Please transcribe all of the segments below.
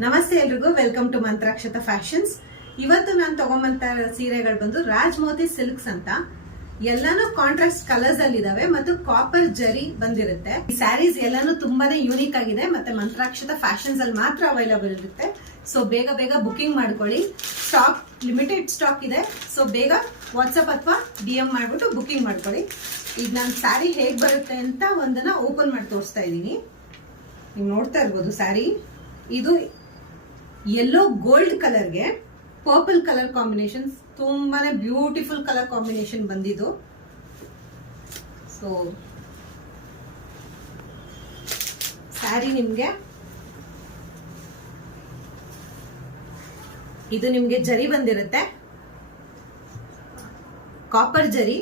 ನಮಸ್ತೆ ಎಲ್ರಿಗೂ, welcome to ಮಂತ್ರಾಕ್ಷತ fashions. ಇವತ್ತು ನಾನು ತಗೊಂಬಂತ ಸೀರೆಗಳು ಬಂದು ರಾಜ್ಮೋತಿ ಸಿಲ್ಕ್ಸ್ ಅಂತ. ಎಲ್ಲಾನು ಕಾಂಟ್ರಾಸ್ಟ್ ಕಲರ್ಸ್ ಅಲ್ಲಿ ಇದಾವೆ ಮತ್ತು ಕಾಪರ್ ಜರಿ ಬಂದಿರುತ್ತೆ. ಈ ಸ್ಯಾರೀಸ್ ಎಲ್ಲಾನು ತುಂಬಾನೇ ಯೂನಿಕ್ ಆಗಿದೆ ಮತ್ತೆ ಮಂತ್ರಾಕ್ಷತ ಫ್ಯಾಷನ್ಸ್ ಅಲ್ಲಿ ಮಾತ್ರ ಅವೈಲಬಲ್ ಇರುತ್ತೆ. ಸೊ ಬೇಗ ಬೇಗ ಬುಕಿಂಗ್ ಮಾಡ್ಕೊಳ್ಳಿ. ಸ್ಟಾಕ್ ಲಿಮಿಟೆಡ್ ಸ್ಟಾಕ್ ಇದೆ. ಸೊ ಬೇಗ ವಾಟ್ಸಪ್ ಅಥವಾ DM ಮಾಡ್ಬಿಟ್ಟು ಬುಕಿಂಗ್ ಮಾಡ್ಕೊಳ್ಳಿ. ಈಗ ನಾನು ಸ್ಯಾರಿ ಹೇಗ್ ಬರುತ್ತೆ ಅಂತ ಒಂದನ್ನ ಓಪನ್ ಮಾಡಿ ತೋರಿಸ್ತಾ ಇದ್ದೀನಿ. ನೀವು ನೋಡ್ತಾ ಇರ್ಬೋದು ಸ್ಯಾರಿ. ಇದು ಯೆಲ್ಲೋ ಗೋಲ್ಡ್ ಕಲರ್ಗೆ ಪರ್ಪಲ್ ಕಲರ್ ಕಾಂಬಿನೇಷನ್, ತುಂಬಾನೇ ಬ್ಯೂಟಿಫುಲ್ ಕಲರ್ ಕಾಂಬಿನೇಷನ್ ಬಂದಿದ್ದು. ಸೊ ಸ್ಯಾರಿ ನಿಮ್ಗೆ ಇದು ನಿಮ್ಗೆ ಜರಿ ಬಂದಿರುತ್ತೆ, ಕಾಪರ್ ಜರಿ.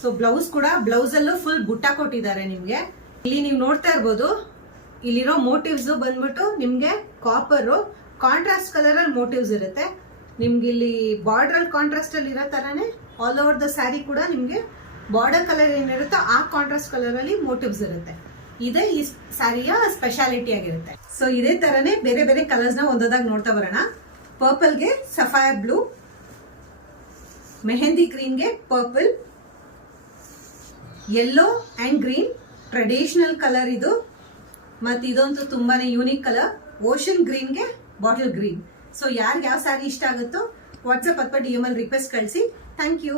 ಸೊ ಬ್ಲೌಸ್ ಕೂಡ, ಬ್ಲೌಸ್ ಅಲ್ಲೂ ಫುಲ್ ಬುಟ್ಟ ಕೊಟ್ಟಿದ್ದಾರೆ ನಿಮ್ಗೆ. ಇಲ್ಲಿ ನೀವು ನೋಡ್ತಾ ಇರ್ಬೋದು, ಇಲ್ಲಿರೋ ಮೋಟಿವ್ಸ್ ಬಂದ್ಬಿಟ್ಟು ನಿಮ್ಗೆ ಕಾಪರ್ ಕಾಂಟ್ರಾಸ್ಟ್ ಕಲರ್ ಅಲ್ಲಿ ಮೋಟಿವ್ಸ್ ಇರುತ್ತೆ. ನಿಮ್ಗೆ ಇಲ್ಲಿ ಬಾರ್ಡರ್ ಅಲ್ಲಿ ಕಾಂಟ್ರಾಸ್ಟ್ ಅಲ್ಲಿ ಇರೋ ತರಾನೇ ಆಲ್ ಓವರ್ ದ ಸ್ಯಾರಿ ಕೂಡ ನಿಮ್ಗೆ ಬಾರ್ಡರ್ ಕಲರ್ ಏನಿರುತ್ತೋ ಆ ಕಾಂಟ್ರಾಸ್ಟ್ ಕಲರ್ ಅಲ್ಲಿ ಮೋಟಿವ್ಸ್ ಇರುತ್ತೆ. ಇದೇ ಈ ಸ್ಯಾರಿಯ ಸ್ಪೆಷಾಲಿಟಿ ಆಗಿರುತ್ತೆ. ಸೊ ಇದೇ ತರನೇ ಬೇರೆ ಬೇರೆ ಕಲರ್ಸ್ ನ ಒಂದೊಂದಾಗಿ ನೋಡ್ತಾ ಬರೋಣ. ಪರ್ಪಲ್ಗೆ ಸಫೈರ್ ಬ್ಲೂ, ಮೆಹಂದಿ ಗ್ರೀನ್ಗೆ purple, yellow and green traditional colour ಇದು. ಮತ್ತೆ ಇದಂತೂ ತುಂಬಾನೇ ಯೂನಿಕ್ ಕಲರ್, ಓಷನ್ ಗ್ರೀನ್ಗೆ ಬಾಟಲ್ ಗ್ರೀನ್. ಸೊ ಯಾರಿಗೆ ಯಾವ ಸ್ಯಾರಿ ಇಷ್ಟ ಆಗುತ್ತೋ ವಾಟ್ಸಪ್ ಅಥವಾ DM ಅಲ್ಲಿ ರಿಕ್ವೆಸ್ಟ್ ಕಳಿಸಿ. Thank you.